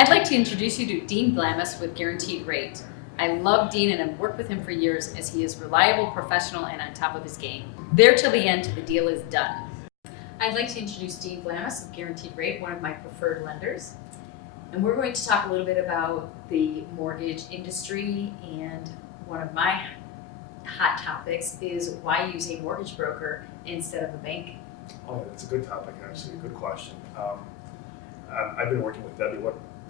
I'd like to introduce you to Dean Vlamis with Guaranteed Rate. I love Dean and have worked with him for years as he is reliable, professional, and on top of his game. There till the end, the deal is done. I'd like to introduce Dean Vlamis with Guaranteed Rate, one of my preferred lenders. And we're going to talk a little bit about the mortgage industry, and one of my hot topics is why use a mortgage broker instead of a bank. Oh, that's a good topic, actually. Good question. I've been working with Debbie,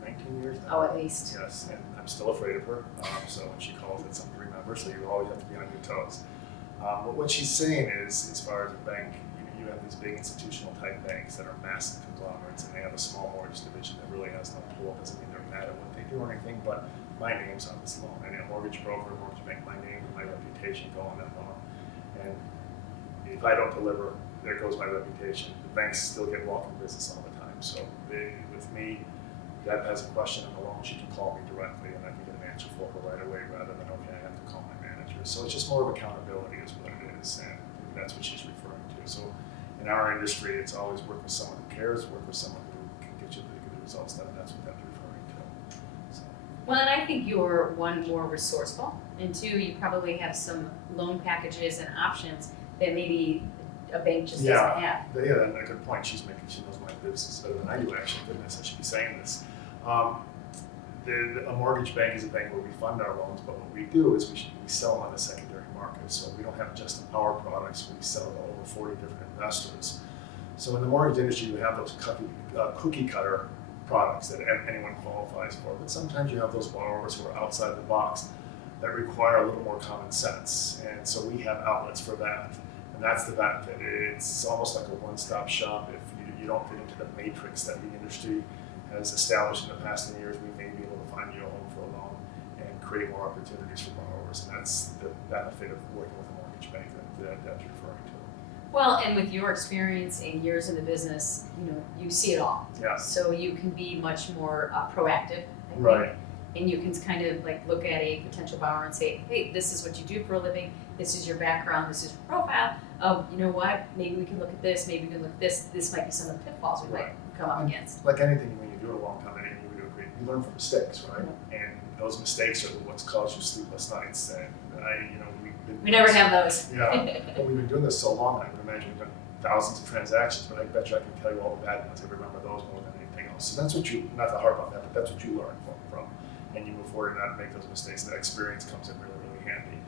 19 years now? Oh, at least. Yes, and I'm still afraid of her. So when she calls, it's something to remember. So you always have to be on your toes. But what she's saying is, as far as a bank, you have these big institutional type banks that are massive conglomerates, and they have a small mortgage division that really has no pull. Doesn't mean they're mad at what they do or anything, but my name's on this loan. And a mortgage broker, a mortgage bank, my name and my reputation go on that loan. And if I don't deliver, there goes my reputation. The banks still get welcome business all the time. So with me, Deb has a question on the loan, she can call me directly and I can get an answer for her right away rather than, okay, I have to call my manager. So it's just more of accountability is what it is, and that's what she's referring to. So in our industry, it's always work with someone who cares, work with someone who can get you the good results done, and that's what that's referring to. So. Well, and I think you're one, more resourceful, and two, you probably have some loan packages and options that maybe a bank just doesn't have. Yeah, and a good point. She knows my business better than I do, actually. Goodness, I should be saying this. A mortgage bank is a bank where we fund our loans, but what we do is we sell them on the secondary market. So we don't have just our products, we sell to over 40 different investors. So in the mortgage industry, you have those cookie cutter products that anyone qualifies for, but sometimes you have those borrowers who are outside the box that require a little more common sense. And so we have outlets for that. And that's the benefit. It's almost like a one-stop shop. If you don't fit into the matrix that the industry has established in the past 10 years, we may be able to find you a home for a loan and create more opportunities for borrowers. And that's the benefit of working with a mortgage bank that you're referring to. Well, and with your experience and years in the business, you see it all. Yeah. So you can be much more proactive, I think. Right. And you can kind of like look at a potential borrower and say, hey, this is what you do for a living, this is your background, this is your profile. You know what, maybe we can look at this, maybe we can look at this. This might be some of the pitfalls we might come up against. Like anything, when you do it a long time, anything you do you learn from mistakes, right? Mm-hmm. And those mistakes are what's caused you sleepless nights. And we never have those. Yeah, but we've been doing this so long, I can imagine we've done thousands of transactions, but I bet you I can tell you all the bad ones. I remember those more than anything else. So that's what not to harp on that, but that's what you learn from. And you move forward and not make those mistakes, and that experience comes in really, really handy.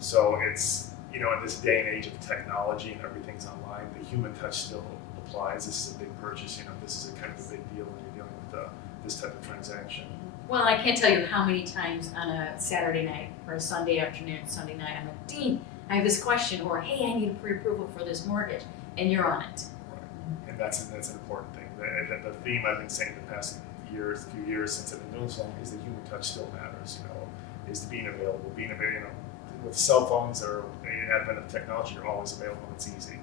So it's, in this day and age of technology and everything's online, the human touch still applies. This is a big purchase, this is a kind of a big deal when you're dealing with this type of transaction. Well, I can't tell you how many times on a Saturday night or a Sunday afternoon, Sunday night, I'm like, Dean, I have this question, or hey, I need a pre-approval for this mortgage, and you're on it. Right. And that's an important thing. The theme I've been saying the past few years since I've been doing so long is the human touch still matters, is the being available, with cell phones or the advent of technology, you're always available, it's easy.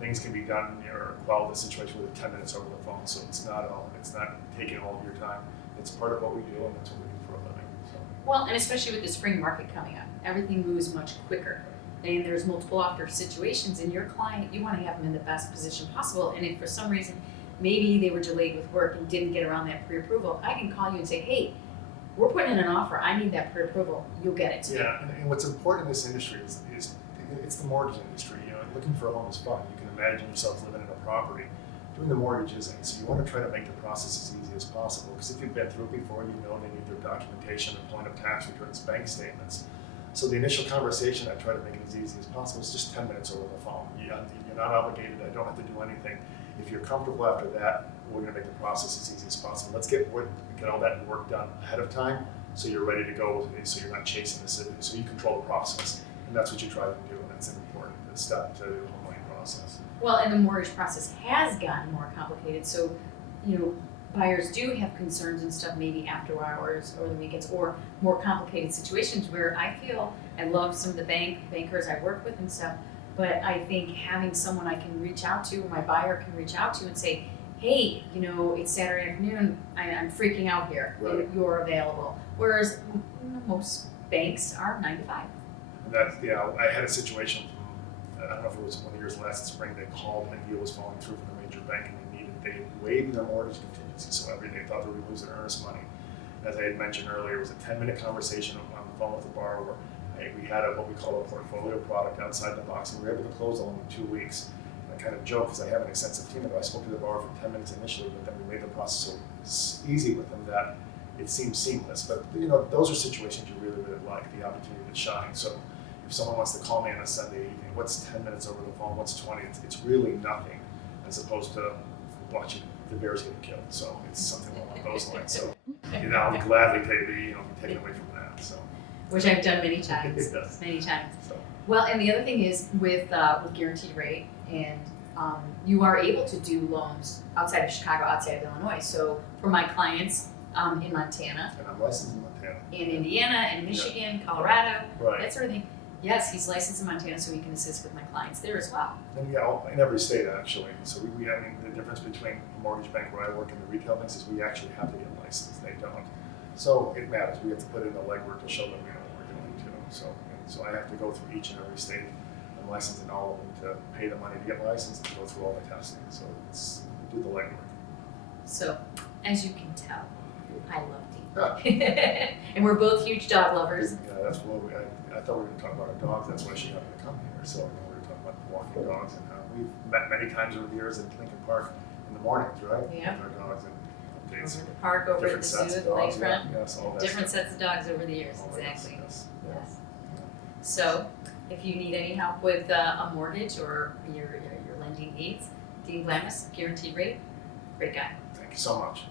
Things can be done or quell the situation within 10 minutes over the phone, so it's not taking all of your time. It's part of what we do, and that's what we do for a living. So. Well, and especially with the spring market coming up, everything moves much quicker. And there's multiple offer situations, and your client, you want to have them in the best position possible. And if for some reason, maybe they were delayed with work and didn't get around that pre-approval, I can call you and say, hey, we're putting in an offer, I need that pre-approval, you'll get it. Yeah, and what's important in this industry is it's the mortgage industry. Looking for a home is fun. You can imagine yourself living in a property. Doing the mortgage isn't. So you want to try to make the process as easy as possible, because if you've been through it before, they need their documentation, their point of tax returns, bank statements. So the initial conversation, I try to make it as easy as possible. It's just 10 minutes over the phone. You're not obligated. I don't have to do anything. If you're comfortable after that, we're going to make the process as easy as possible. Let's get all that work done ahead of time, so you're ready to go, so you're not chasing this, so you control the process. And that's what you try to do, and that's an important step to the home buying process. Well, and the mortgage process has gotten more complicated, so buyers do have concerns and stuff maybe after hours or the weekends, or more complicated situations where I feel I love some of the bankers I work with and stuff, but I think having someone I can reach out to, or my buyer can reach out to and say, hey, it's Saturday afternoon, I'm freaking out here, right. You're available. Whereas most banks are 9 to 5. And I had a situation from, I don't know if it was one of yours last spring, they called and a deal was falling through from a major bank, and they waived their mortgage contingency, so they thought they were going to lose their earnest money. as I had mentioned earlier, it was a 10-minute conversation on the phone with the borrower. We had what we call a portfolio product outside the box, and we were able to close only in 2 weeks. And I kind of joke because I have an extensive team. I spoke to the borrower for 10 minutes initially, but then we made the process so easy with them that it seemed seamless. But those are situations you really, really like, the opportunity to shine. So if someone wants to call me on a Sunday evening, what's 10 minutes over the phone? What's 20? It's really nothing, as opposed to watching the Bears getting killed. So it's something along those lines. So I'll gladly be taken away from that. So. Which I've done many times. Yes. Many times. So. Well, and the other thing is with guaranteed rate, and you are able to do loans outside of Chicago, outside of Illinois. So for my clients in Montana, and I'm licensed in Montana, in Indiana, in Michigan, Colorado, right. that sort of thing. Yes, he's licensed in Montana, so he can assist with my clients there as well. And in every state actually. So I mean, the difference between a mortgage bank where I work and the retail banks is we actually have to get licensed. They don't. So it matters. We have to put in the legwork to show them what we're doing too. So I have to go through each and every state. I'm licensed in all of them to pay the money to get licensed and go through all the testing. So we do the legwork. So, as you can tell, I love Yeah. Dean. And we're both huge dog lovers. Yeah, that's what I thought we were going to talk about our dogs. That's why she happened to come here. So we were talking about walking dogs, and we've met many times over the years at Lincoln Park in the mornings, right? Yeah. With our dogs and updates. Over the park, over at Different the sets zoo, of the dogs, lakefront. yeah, yes, all that Different stuff. sets of dogs over the years, All that, exactly. Yes. Yes. So, if you need any help with a mortgage or your lending needs, Dean Vlamis, guaranteed rate, great guy. Thank you so much.